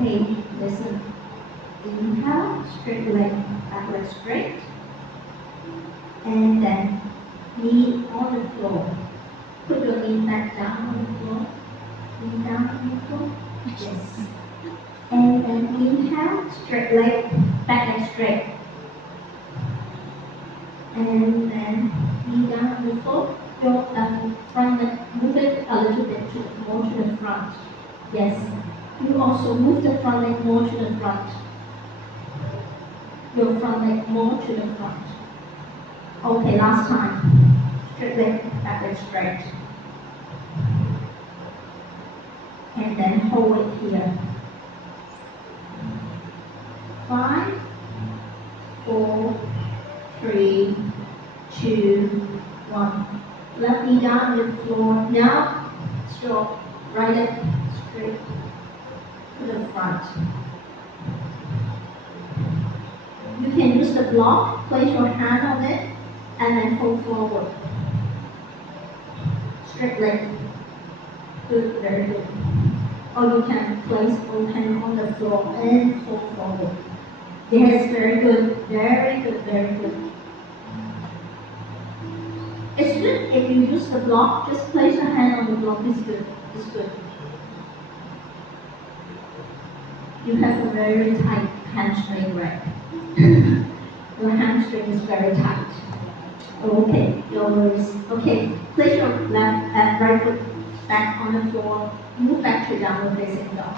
Okay, listen. Inhale, straight leg, back leg straight. And then knee on the floor. Put your knee back down on the floor. Knee down on the floor. Yes. And then inhale, straight leg, back leg straight. And then knee down on the floor. Your front leg, move it a little bit more to the front. Yes. You also move the front leg more to the front. Your front leg more to the front. Okay, last time. Straight leg, back leg straight. And then hold it here. 5, 4, 3, 2, 1. Left knee down on the floor. Now, stroke right leg straight to the front. You can use the block, place your hand on it, and then hold forward. Straight leg. Good, very good. Or you can place both hands on the floor and hold forward. Yes, very good, very good, very good. It's good if you use the block, just place your hand on the block, it's good, it's good. You have a very tight hamstring, right? Your hamstring is very tight. Okay, no worries. Okay, place your left and right foot back on the floor. Move back to downward facing dog.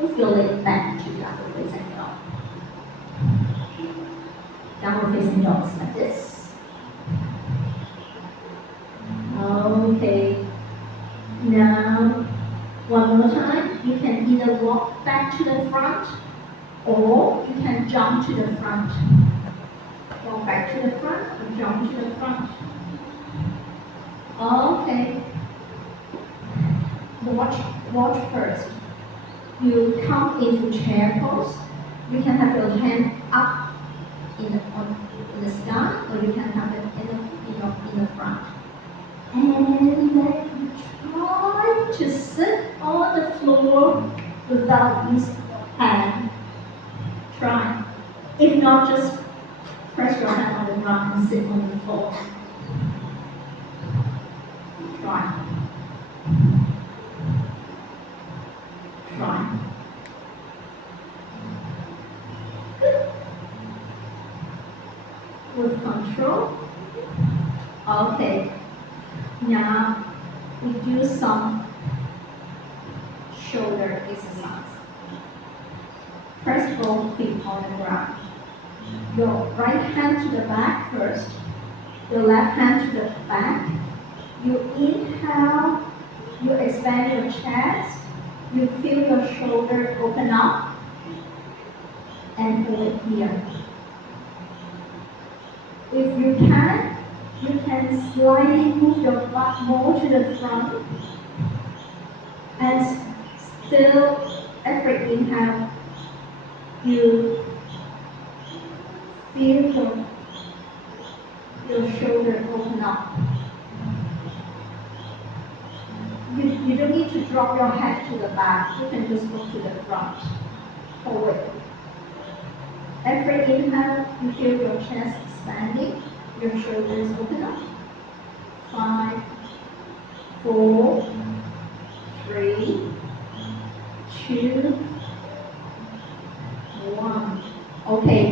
Move your leg back to downward facing dog. Downward facing dog is like this. Okay. Now, one more time. You can either walk back to the front or you can jump to the front. Walk back to the front or jump to the front. Okay. Watch first. You come into chair pose. You can have your hand up in the sky, or you can have it in the front. And then you try to sit on the floor without using your hand. Try. If not, just press your hand on the ground and sit on the floor. Try. Try. Good. With control. Okay. Now we do some shoulder exercise. Press both feet on the ground. Your right hand to the back first. Your left hand to the back. You inhale, you expand your chest, you feel your shoulder open up, and hold it here. If you can slightly move your butt more to the front, and still, every inhale, you feel your shoulder open up. You don't need to drop your head to the back. You can just move to the front. Forward. Every inhale, you feel your chest expanding. Your shoulders open up. 5, 4, 3, 2, 1. Okay,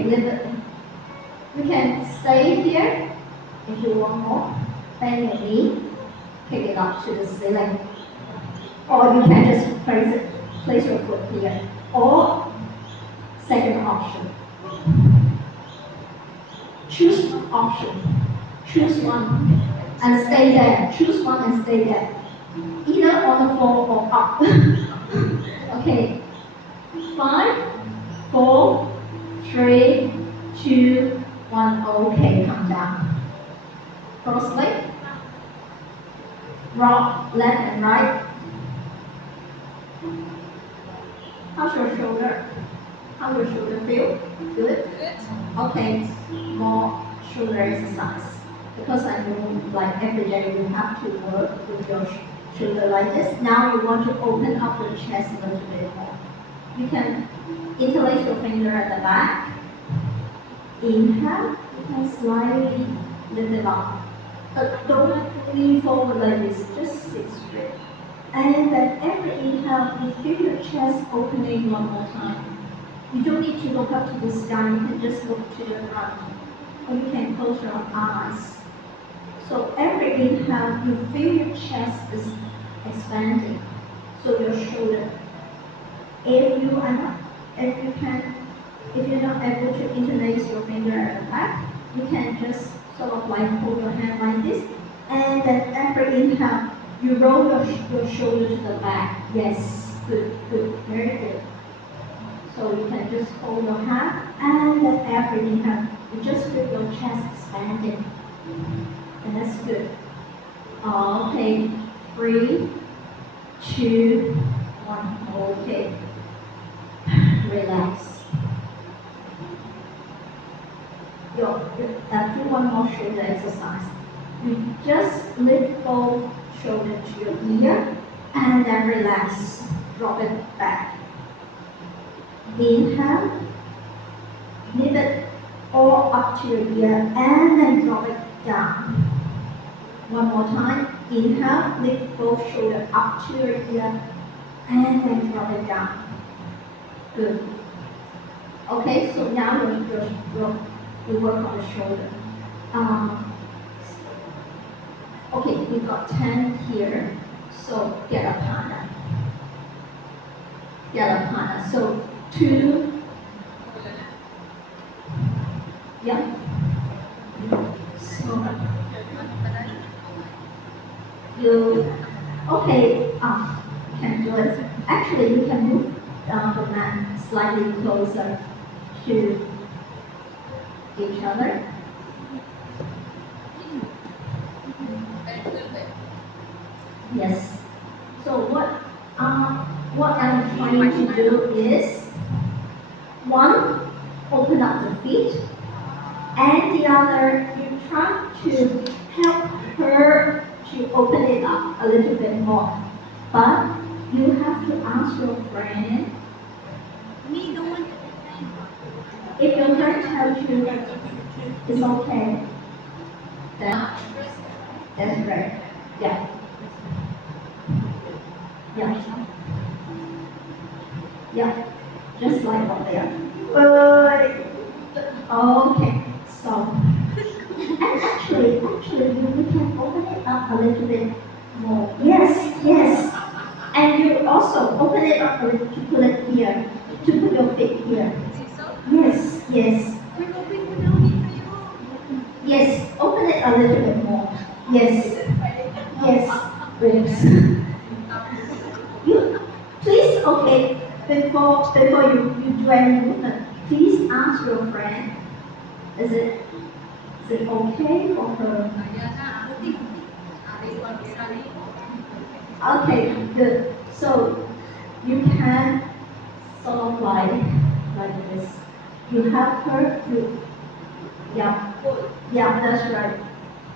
you can stay here if you want more. Bend your knee. Pick it up to the ceiling. Or you can just place your foot here. Or second option. Choose one option. Choose one and stay there. Choose one and stay there. Either on the floor or up. Okay. 5, 4, 3, 2, 1. Okay, come down. Cross leg. Rock left and right. How's your shoulder? How your shoulder feel? Good? Okay, more shoulder exercise. Because I know like every day you have to work with your shoulder like this. Now you want to open up the chest a little bit more. You can interlace your finger at the back. Inhale, you can slightly lift it up. But don't lean forward like this, just sit straight. And then every inhale, you feel your chest opening one more time. You don't need to look up to the sky, you can just look to the front. Or you can close your eyes. So every inhale, you feel your chest is expanding. So your shoulder. If you're not able to interlace your finger at the back, you can just sort of like hold your hand like this, and then every inhale, you roll your shoulder to the back. Yes, good, very good. So you can just hold your hand, and then every inhale, you just feel your chest expanding. And that's good. Okay, 3, 2, 1. Okay. Relax. Do one more shoulder exercise. You just lift both shoulders to your ear and then relax. Drop it back. Inhale. Lift it all up to your ear and then drop it down. One more time. Inhale. Lift both shoulders up to your ear and then drop it down. Good. Okay, so now you work on the shoulder. Okay, we got 10 here. So get a partner. So 2. Yeah. So you can do it. Actually, you can move down the mat slightly closer to each other. Yes. So what I'm trying to do is, one, open up the feet, and the other, you try to help her to open it up a little bit more. But you have to ask your friend. If your friend tells you it's okay, then that's right. Yeah. Just like what they are. Okay. So, and actually, you can open it up a little bit more. Yes. And you also open it up a little to put it here, to put your feet here. Yes. Yes, open it a little bit more. Yes. Oops. You please, okay, before you do any movement, please ask your friend, is it okay for her? Okay, good. So you can sort of like this. You have her to, yeah, that's right.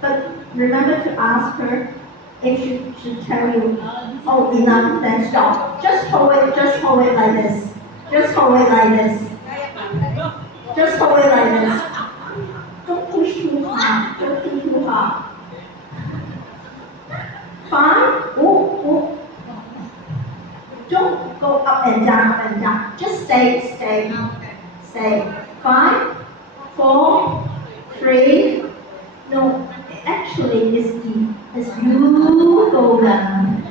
But remember to ask her if she should tell you, oh, enough, then stop. Just hold it like this. Just hold it like this. Don't push too hard. Don't push too hard. 5. Don't go up and down. Just stay. 5, 4, 3. No, actually, it's you go down.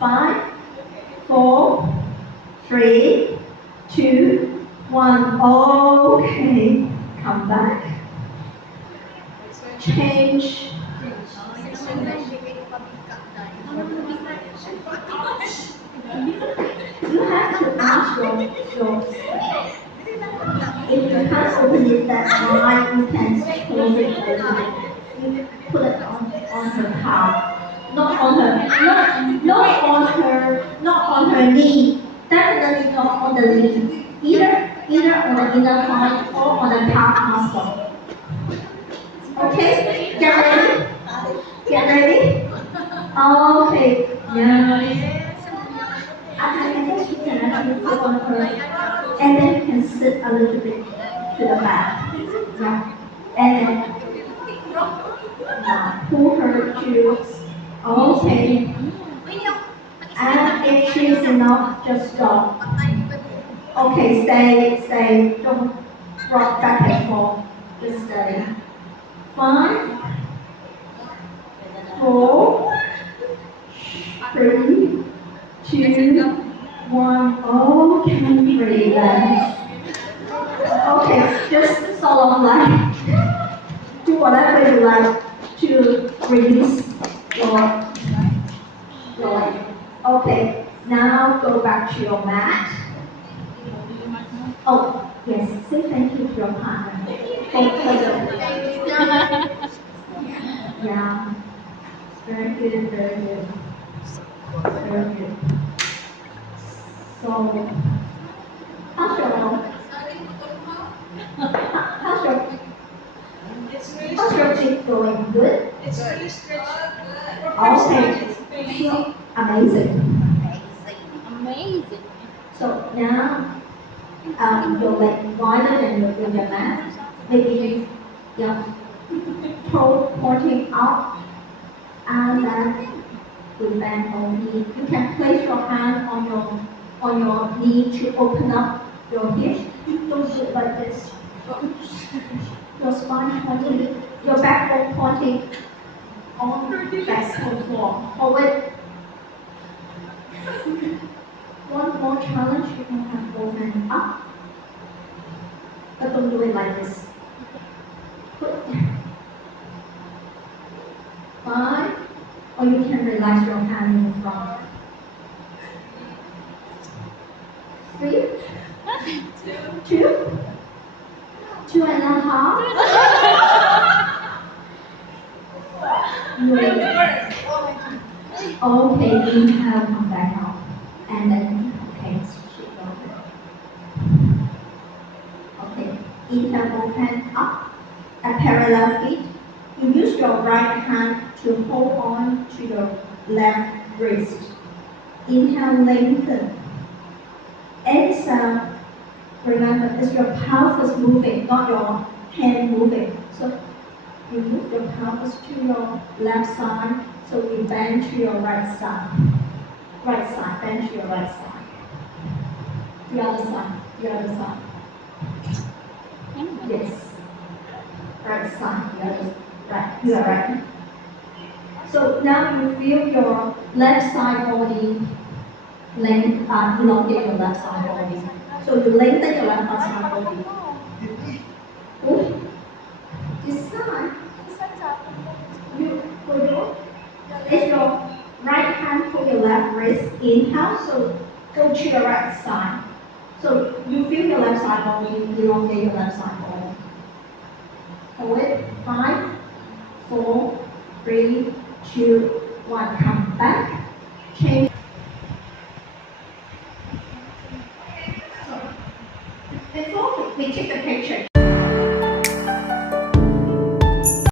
5, 4, 3, 2, 1. Okay, come back. Change. You have to ask your if you can't open it that wide, you can close it a little bit. You put it on her calf, not on her knee. Definitely not on the knee. Either on the inner thigh or on the calf muscle. Okay, get ready. Okay. Yeah. I guess you can actually put on her, and then you can sit a little bit to the back. Yeah. And then pull her to, okay. And if she's enough, just stop. Okay, stay, don't rock back and forth, just stay. 5, 4, 3, 2, 1. Okay, relax. Okay, just sort of like do whatever you like to release your leg. Okay, now go back to your mat. Oh, yes, say thank you to your partner. Yeah, very good, very good. Very good. So, how's your, how's your, how's your feet going? Good? It's really stretched. Okay. So, amazing. Amazing. So now, your leg wider than your mat. Maybe your toe pointing up, and then we bend our knee. You can place your hand on your knee to open up your hips. Don't do it like this. Your spine pointing, your backbone pointing on back and forth. Oh wait. One more challenge, you can have both hands up, but don't do it like this. Put 5, or you can relax your hand in the front. 3, 2, 2.5. Wait. Okay, inhale, come back up. And then, okay, switch it over. Okay, inhale, both hands up at parallel feet. You use your right hand to hold on to your left wrist. Inhale, lengthen. Exhale, remember, it's your pelvis moving, not your hand moving. So you move your pelvis to your left side, so you bend to your right side. Right side, bend to your right side. The other side, the other side. Yes. Right side, the other, right, you are right. So now you feel your left side body elongate your left side body. So you lengthen your left side body. Good. This side, you place your right hand for your left wrist. Inhale, so go to your right side. So you feel your left side body, elongate your left side body. Hold it. 5, 4, 3, 2, 1. Come back. Change.